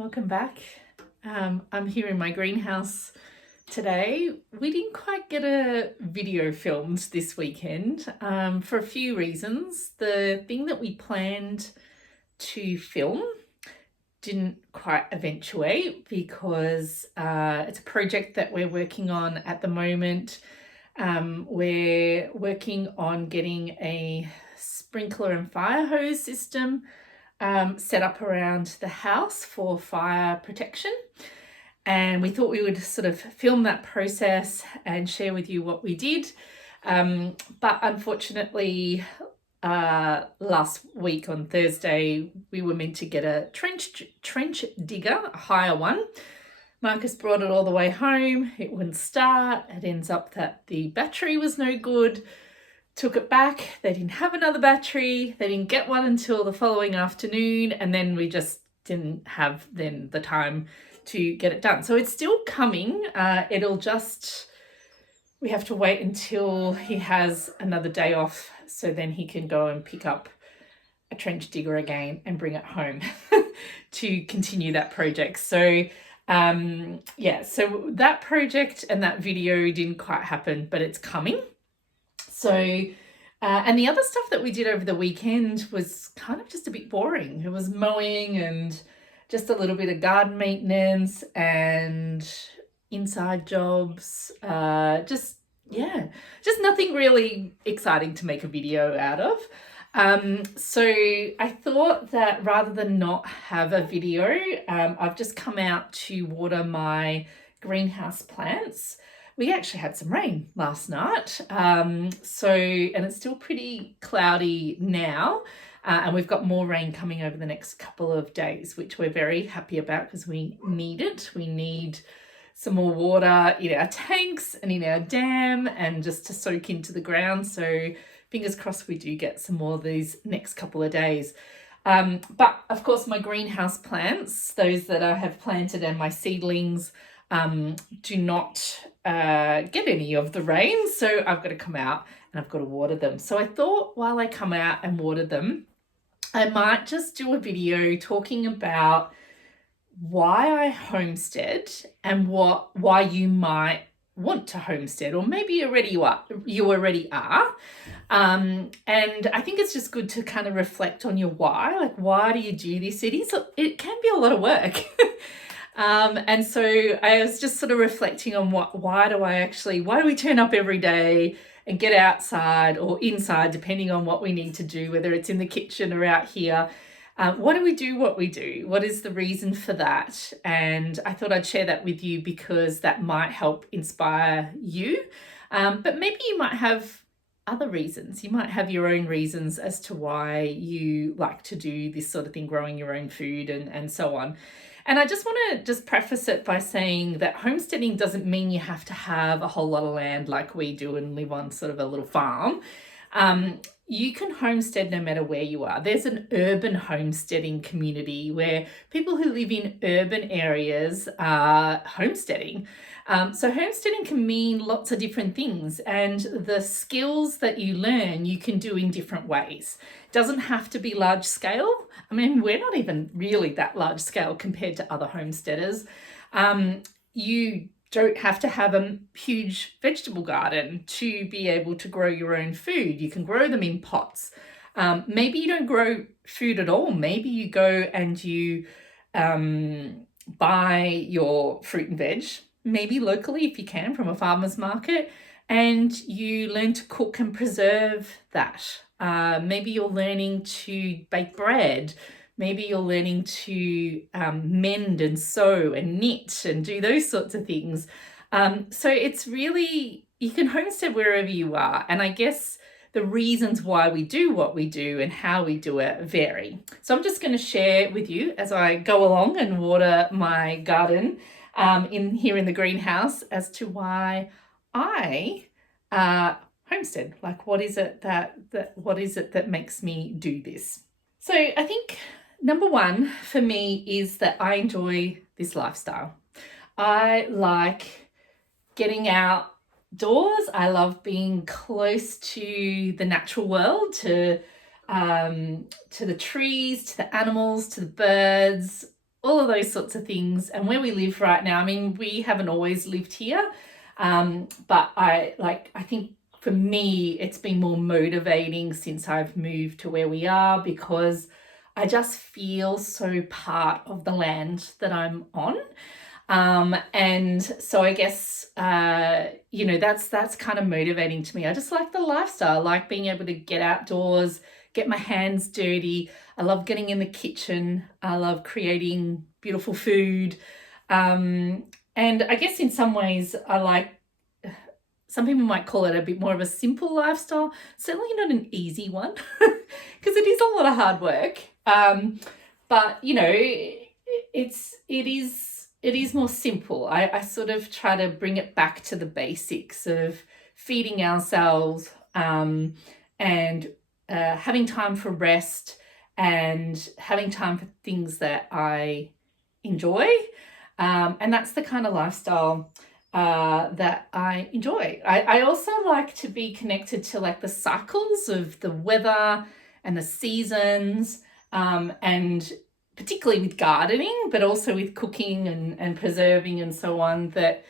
Welcome back. I'm here in my greenhouse today. We didn't quite get a video filmed this weekend for a few reasons. The thing that we planned to film didn't quite eventuate because it's a project that we're working on at the moment. We're working on getting a sprinkler and fire hose system set up around the house for fire protection. And we thought we would sort of film that process and share with you what we did. But unfortunately, last week on Thursday, we were meant to get a trench digger, a higher one. Marcus brought it all the way home. It wouldn't start. It ends up that the battery was no good. Took it back. They didn't have another battery. They didn't get one until the following afternoon. And then we just didn't have then the time to get it done. So it's still coming. We have to wait until he has another day off so then he can go and pick up a trench digger again and bring it home to continue that project. So so that project and that video didn't quite happen, but it's coming. So, and the other stuff that we did over the weekend was kind of just a bit boring. It was mowing and just a little bit of garden maintenance and inside jobs. Just nothing really exciting to make a video out of. So I thought that rather than not have a video, I've just come out to water my greenhouse plants. We actually had some rain last night, and it's still pretty cloudy now, and we've got more rain coming over the next couple of days, which we're very happy about because we need it. We need some more water in our tanks and in our dam and just to soak into the ground. So fingers crossed we do get some more of these next couple of days. But of course my greenhouse plants, those that I have planted and my seedlings, do not get any of the rain. So I've got to come out and I've got to water them. So I thought while I come out and water them, I might just do a video talking about why I homestead and why you might want to homestead, or maybe you already are. And I think it's just good to kind of reflect on your why. Like, why do you do this? It can be a lot of work. And so I was just sort of reflecting on why do we turn up every day and get outside or inside, depending on what we need to do, whether it's in the kitchen or out here. Why do we do what we do? What is the reason for that? And I thought I'd share that with you because that might help inspire you. But maybe you might have other reasons. You might have your own reasons as to why you like to do this sort of thing, growing your own food and so on. And I just want to just preface it by saying that homesteading doesn't mean you have to have a whole lot of land like we do and live on sort of a little farm. You can homestead no matter where you are. There's an urban homesteading community where people who live in urban areas are homesteading. So homesteading can mean lots of different things, and the skills that you learn you can do in different ways. It doesn't have to be large scale. I mean, we're not even really that large scale compared to other homesteaders. You don't have to have a huge vegetable garden to be able to grow your own food. You can grow them in pots. Maybe you don't grow food at all. Maybe you go and you buy your fruit and veg, maybe locally if you can, from a farmer's market, and you learn to cook and preserve that. Maybe you're learning to bake bread. Maybe you're learning to mend and sew and knit and do those sorts of things. So it's really, you can homestead wherever you are. And I guess the reasons why we do what we do and how we do it vary. So I'm just going to share with you as I go along and water my garden here in the greenhouse as to why I homestead. Like, what is it that makes me do this? So I think number one for me is that I enjoy this lifestyle. I like getting outdoors. I love being close to the natural world, to the trees, to the animals, to the birds. all of those sorts of things. And where we live right now, I mean, we haven't always lived here, but I think for me, it's been more motivating since I've moved to where we are, because I just feel so part of the land that I'm on. And so I guess, that's kind of motivating to me. I just like the lifestyle. I like being able to get outdoors, get my hands dirty. I love getting in the kitchen. I love creating beautiful food. And I guess in some ways some people might call it a bit more of a simple lifestyle. Certainly not an easy one, because it is a lot of hard work. But it is more simple. I sort of try to bring it back to the basics of feeding ourselves, and having time for rest, and having time for things that I enjoy. And that's the kind of lifestyle that I enjoy. I also like to be connected to like the cycles of the weather and the seasons, and particularly with gardening, but also with cooking and preserving and so on, that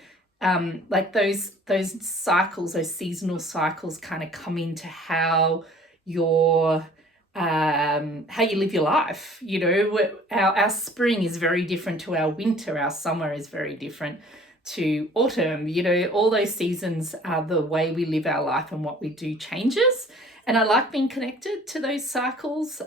like those cycles, those seasonal cycles kind of come into how you live your life. Our spring is very different to our winter. Our summer is very different to autumn. All those seasons are the way we live our life, and what we do changes. And I like being connected to those cycles,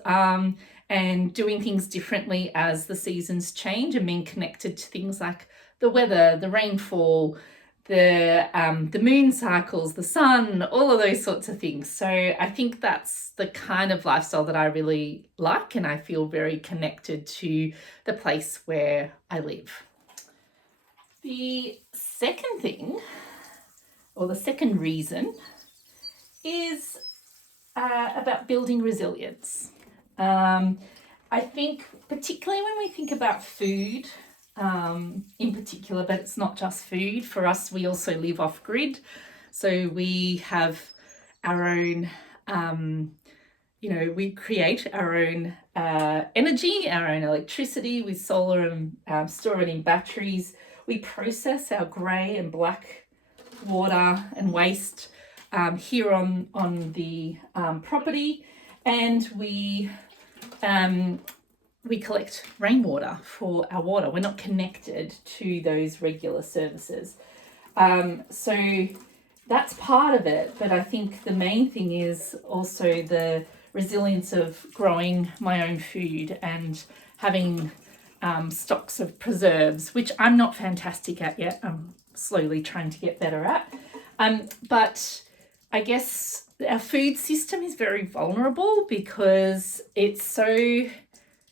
and doing things differently as the seasons change, and being connected to things like the weather, the rainfall, the moon cycles, the sun, all of those sorts of things. So I think that's the kind of lifestyle that I really like, and I feel very connected to the place where I live. The second thing, or the second reason, is about building resilience. I think particularly when we think about food, in particular, but it's not just food. For us, we also live off grid. So we have our own, we create our own energy, our own electricity with solar, and store it in batteries. We process our grey and black water and waste here on the property, and we collect rainwater for our water. We're not connected to those regular services. So that's part of it, but I think the main thing is also the resilience of growing my own food and having stocks of preserves, which I'm not fantastic at yet. I'm slowly trying to get better at. But I guess our food system is very vulnerable because it's so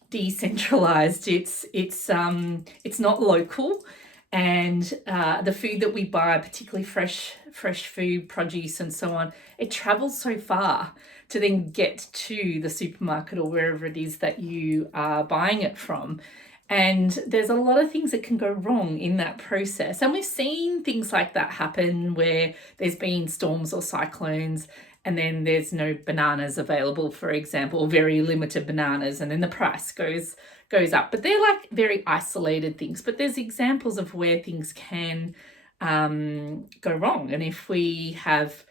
decentralized. It's not local, and the food that we buy, particularly fresh food, produce and so on, it travels so far to then get to the supermarket or wherever it is that you are buying it from. And there's a lot of things that can go wrong in that process. And we've seen things like that happen where there's been storms or cyclones, and then there's no bananas available, for example, or very limited bananas, and then the price goes up. But they're like very isolated things. But there's examples of where things can go wrong. And if we have,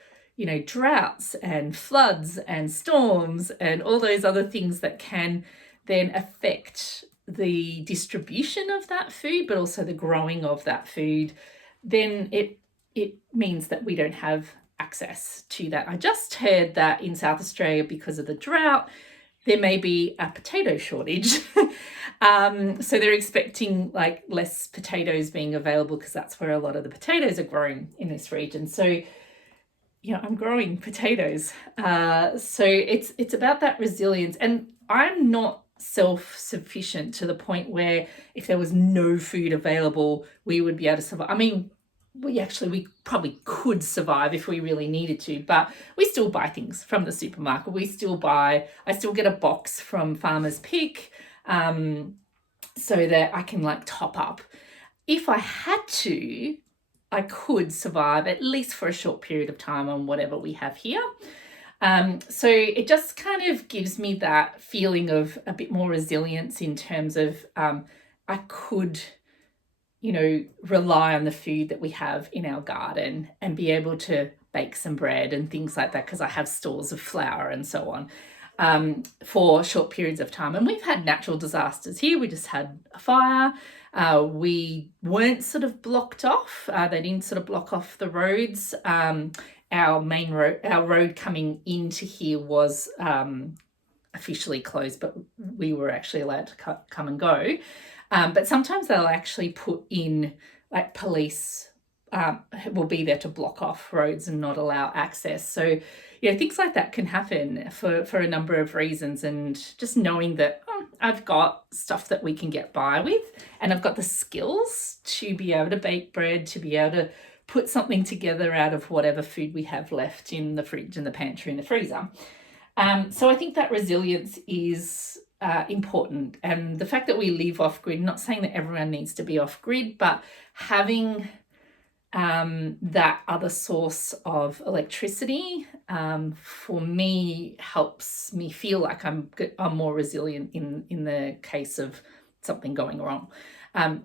droughts and floods and storms and all those other things that can then affect the distribution of that food, but also the growing of that food, then it means that we don't have access to that. I just heard that in South Australia, because of the drought, there may be a potato shortage. So they're expecting like less potatoes being available, because that's where a lot of the potatoes are grown in this region. So I'm growing potatoes. So it's about that resilience. And I'm not self-sufficient to the point where if there was no food available, we would be able to survive. I mean, we probably could survive if we really needed to, but we still buy things from the supermarket. I still get a box from Farmer's Pick, so that I can like top up. If I had to, I could survive at least for a short period of time on whatever we have here. So it just kind of gives me that feeling of a bit more resilience in terms of I could, rely on the food that we have in our garden and be able to bake some bread and things like that, because I have stores of flour and so on, for short periods of time. And we've had natural disasters here. We just had a fire. We weren't sort of blocked off. They didn't sort of block off the roads. Our main road, our road coming into here was officially closed, but we were actually allowed to come and go. But sometimes they'll actually put in, like, police will be there to block off roads and not allow access. So, things like that can happen for a number of reasons. And just knowing that I've got stuff that we can get by with, and I've got the skills to be able to bake bread, to be able to put something together out of whatever food we have left in the fridge and the pantry and the freezer. So I think that resilience is important. And the fact that we live off grid, not saying that everyone needs to be off grid, but having that other source of electricity for me helps me feel like I'm more resilient in the case of something going wrong.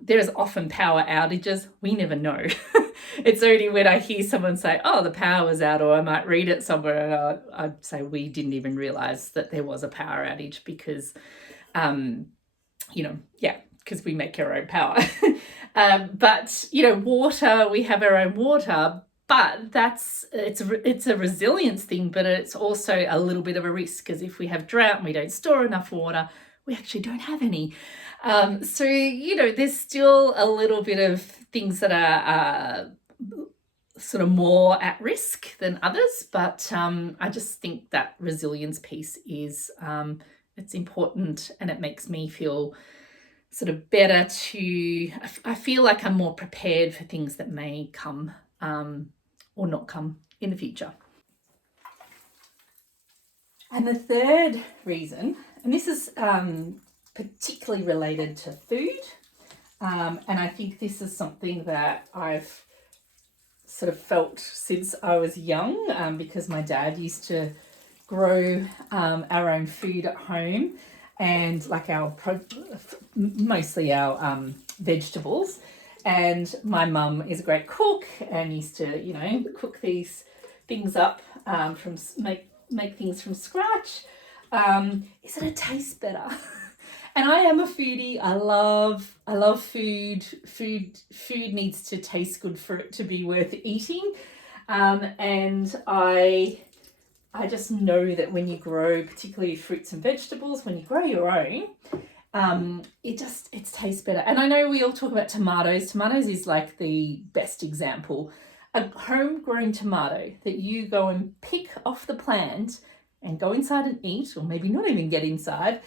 There's often power outages. We never know. It's only when I hear someone say, oh, the power was out, or I might read it somewhere, and I'd say we didn't even realize that there was a power outage because, because we make our own power. But, water, we have our own water, but it's a resilience thing, but it's also a little bit of a risk, because if we have drought and we don't store enough water, we actually don't have any. So, there's still a little bit of things that are sort of more at risk than others. But I just think that resilience piece is, it's important, and it makes me feel sort of better I feel like I'm more prepared for things that may come or not come in the future. And the third reason, and this is particularly related to food, and I think this is something that I've sort of felt since I was young, because my dad used to grow our own food at home, and like mostly our vegetables. And my mum is a great cook and used to, cook these things up make things from scratch. Is it tastes better? And I am a foodie. I love food. Food needs to taste good for it to be worth eating. And I just know that when you grow, particularly fruits and vegetables, when you grow your own, it tastes better. And I know we all talk about tomatoes. Tomatoes is like the best example. A homegrown tomato that you go and pick off the plant and go inside and eat, or maybe not even get inside,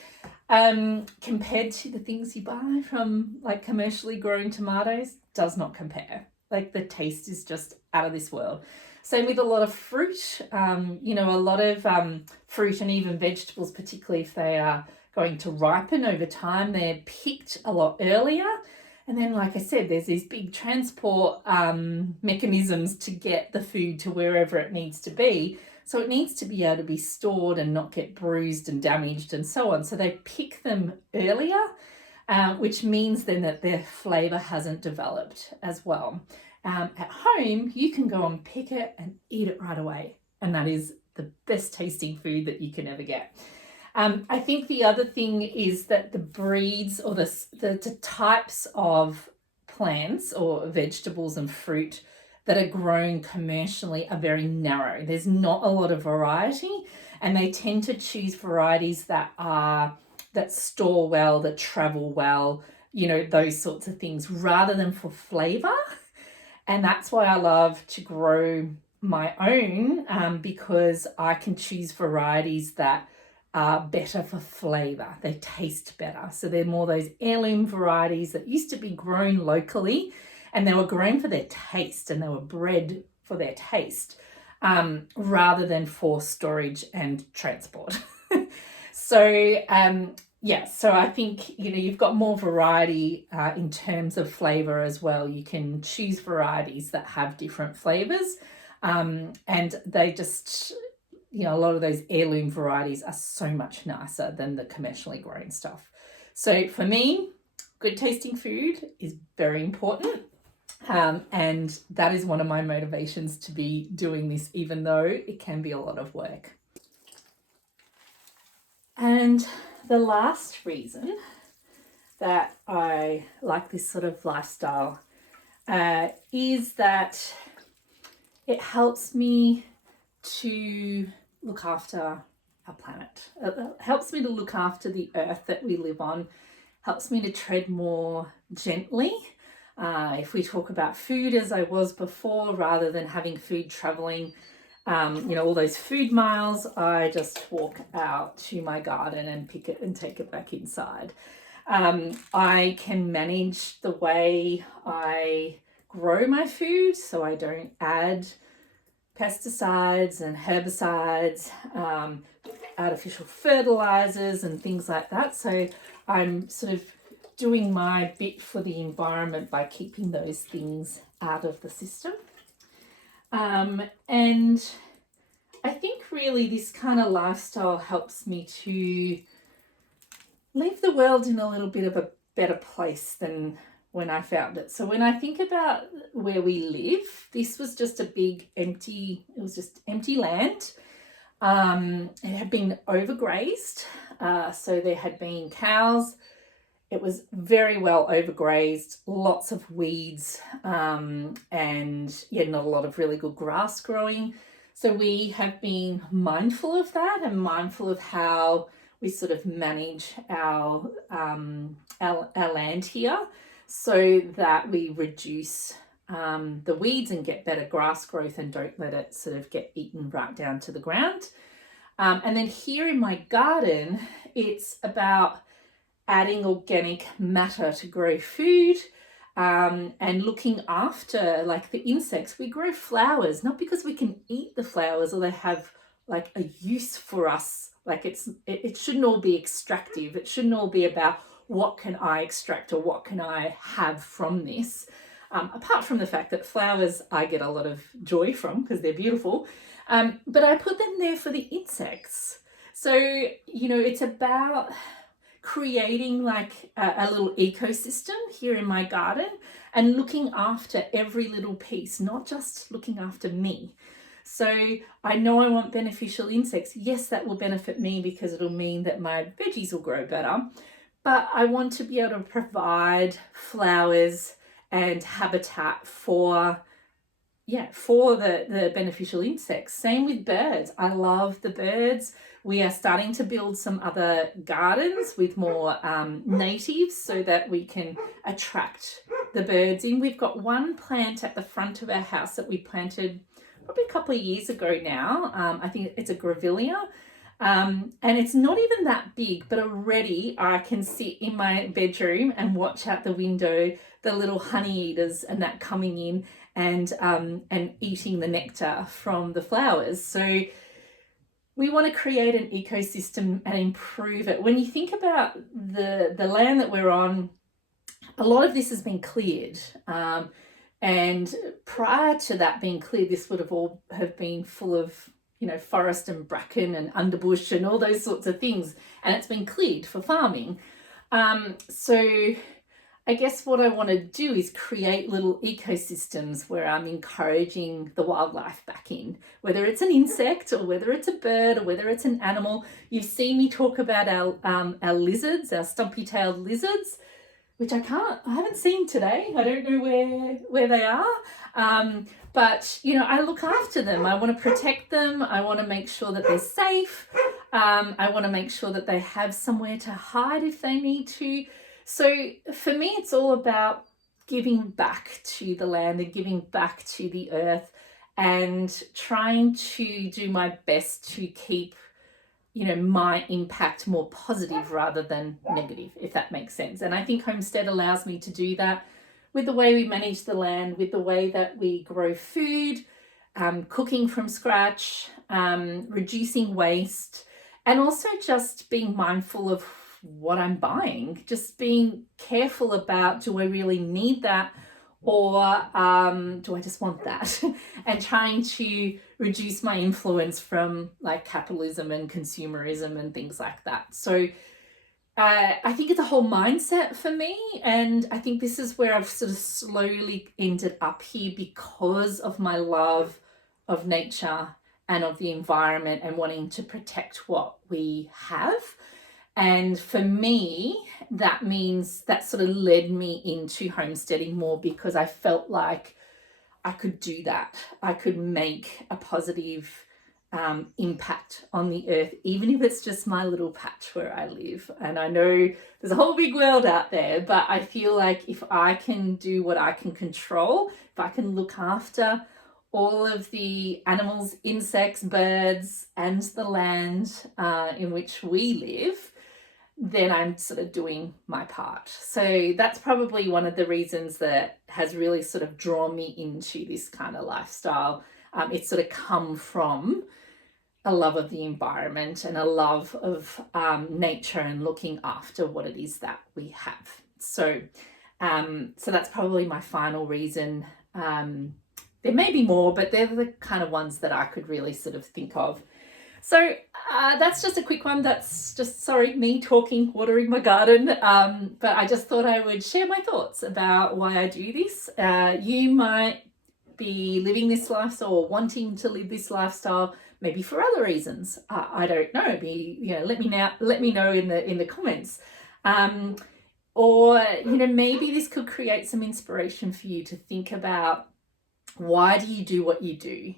compared to the things you buy from like commercially grown tomatoes, does not compare. Like the taste is just out of this world. Same with a lot of fruit, a lot of fruit and even vegetables, particularly if they are going to ripen over time, they're picked a lot earlier. And then, like I said, there's these big transport mechanisms to get the food to wherever it needs to be. So it needs to be able to be stored and not get bruised and damaged and so on. So they pick them earlier, which means then that their flavour hasn't developed as well. At home, you can go and pick it and eat it right away. And that is the best tasting food that you can ever get. I think the other thing is that the breeds or the types of plants or vegetables and fruit that are grown commercially are very narrow. There's not a lot of variety, and they tend to choose varieties that store well, that travel well, those sorts of things, rather than for flavour. And that's why I love to grow my own, because I can choose varieties that are better for flavour. They taste better. So they're more those heirloom varieties that used to be grown locally, and they were grown for their taste and they were bred for their taste, rather than for storage and transport. So I think, you've got more variety in terms of flavour as well. You can choose varieties that have different flavours, and they just, a lot of those heirloom varieties are so much nicer than the commercially grown stuff. So for me, good tasting food is very important. And that is one of my motivations to be doing this, even though it can be a lot of work. And the last reason that I like this sort of lifestyle is that it helps me to look after our planet. It helps me to look after the earth that we live on, helps me to tread more gently. If we talk about food as I was before, rather than having food traveling, all those food miles, I just walk out to my garden and pick it and take it back inside. I can manage the way I grow my food so I don't add pesticides and herbicides, artificial fertilizers and things like that. So I'm sort of doing my bit for the environment by keeping those things out of the system. And I think really this kind of lifestyle helps me to leave the world in a little bit of a better place than when I found it. So when I think about where we live, this was just a big empty land. It had been overgrazed. So there had been cows. It was very well overgrazed, lots of weeds, and not a lot of really good grass growing. So we have been mindful of that and mindful of how we sort of manage our land here so that we reduce the weeds and get better grass growth and don't let it sort of get eaten right down to the ground. And then here in my garden, it's about adding organic matter to grow food, and looking after like the insects. We grow flowers, not because we can eat the flowers or they have like a use for us. Like it shouldn't all be extractive. It shouldn't all be about what can I extract or what can I have from this. Apart from the fact that flowers I get a lot of joy from because they're beautiful. But I put them there for the insects. So, it's about creating like a little ecosystem here in my garden and looking after every little piece, not just looking after me. So I know I want beneficial insects. Yes, that will benefit me because it'll mean that my veggies will grow better. But I want to be able to provide flowers and habitat for the beneficial insects. Same with birds. I love the birds. We are starting to build some other gardens with more natives so that we can attract the birds in. We've got one plant at the front of our house that we planted probably a couple of years ago now. I think it's a grevillea. And it's not even that big, but already I can sit in my bedroom and watch out the window the little honey eaters and that coming in and eating the nectar from the flowers. So we want to create an ecosystem and improve it. When you think about the land that we're on, a lot of this has been cleared. And prior to that being cleared, this would have been full of forest and bracken and underbush and all those sorts of things. And it's been cleared for farming. So I guess what I want to do is create little ecosystems where I'm encouraging the wildlife back in, whether it's an insect or whether it's a bird or whether it's an animal. You've seen me talk about our lizards, our stumpy-tailed lizards, which I haven't seen today. I don't know where they are. But, I look after them. I want to protect them. I want to make sure that they're safe. I want to make sure that they have somewhere to hide if they need to. So for me, it's all about giving back to the land and giving back to the earth and trying to do my best to keep, my impact more positive rather than negative, if that makes sense. And I think Homestead allows me to do that with the way we manage the land, with the way that we grow food, cooking from scratch, reducing waste, and also just being mindful of what I'm buying, just being careful about, do I really need that or do I just want that? And trying to reduce my influence from like capitalism and consumerism and things like that. So I think it's a whole mindset for me, and I think this is where I've sort of slowly ended up here because of my love of nature and of the environment and wanting to protect what we have. And for me, that means that sort of led me into homesteading more, because I felt like I could do that. I could make a positive impact on the earth, even if it's just my little patch where I live. And I know there's a whole big world out there, but I feel like if I can do what I can control, if I can look after all of the animals, insects, birds, and the land in which we live, then I'm sort of doing my part. So that's probably one of the reasons that has really sort of drawn me into this kind of lifestyle. It's sort of come from a love of the environment and a love of nature and looking after what it is that we have. So that's probably my final reason. There may be more, but they're the kind of ones that I could really sort of think of. So that's just a quick one. That's just, sorry, me talking, watering my garden. But I just thought I would share my thoughts about why I do this. You might be living this lifestyle or wanting to live this lifestyle, maybe for other reasons. I don't know. Let me know in the comments. Or maybe this could create some inspiration for you to think about, why do you do what you do?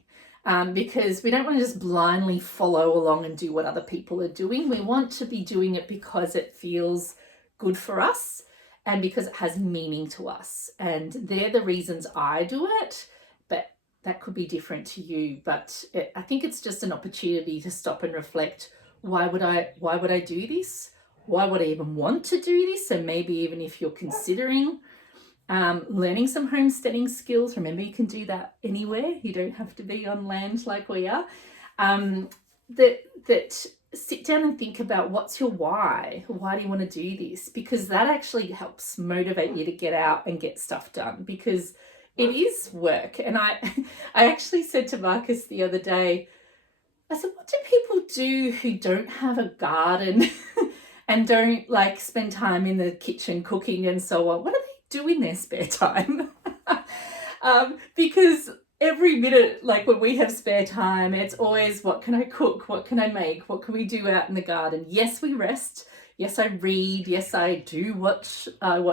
Because we don't want to just blindly follow along and do what other people are doing. We want to be doing it because it feels good for us and because it has meaning to us. And they're the reasons I do it, but that could be different to you. But I think it's just an opportunity to stop and reflect, why would I do this? Why would I even want to do this? And maybe even if you're considering learning some homesteading skills, remember you can do that anywhere. You don't have to be on land like we are. That sit down and think about, what's your why? Why do you want to do this? Because that actually helps motivate you to get out and get stuff done, because it is work. And I actually said to Marcus the other day, I said, what do people do who don't have a garden and don't like spend time in the kitchen cooking and so on? What do they do in their spare time? Because every minute, like when we have spare time, it's always, what can I cook? What can I make? What can we do out in the garden? Yes, we rest. Yes, I read. Yes, I do watch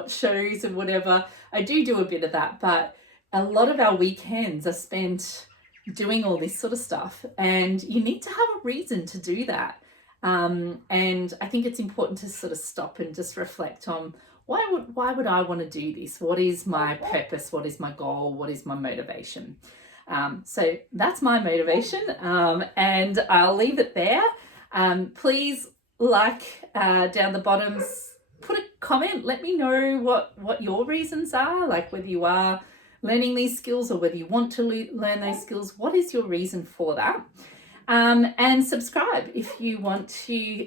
shows and whatever. I do a bit of that, but a lot of our weekends are spent doing all this sort of stuff, and you need to have a reason to do that. And I think it's important to sort of stop and just reflect on, why would I want to do this? What is my purpose? What is my goal? What is my motivation? So that's my motivation, and I'll leave it there. Please down the bottom, put a comment. Let me know what your reasons are, like whether you are learning these skills or whether you want to learn those skills. What is your reason for that? And subscribe if you want to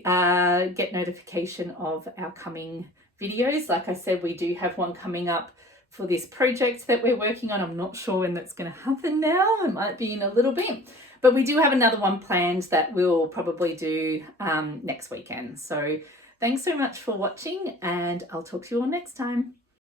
get notification of our coming videos. Like I said, we do have one coming up for this project that we're working on. I'm not sure when that's going to happen now. It might be in a little bit, but we do have another one planned that we'll probably do next weekend. So thanks so much for watching, and I'll talk to you all next time.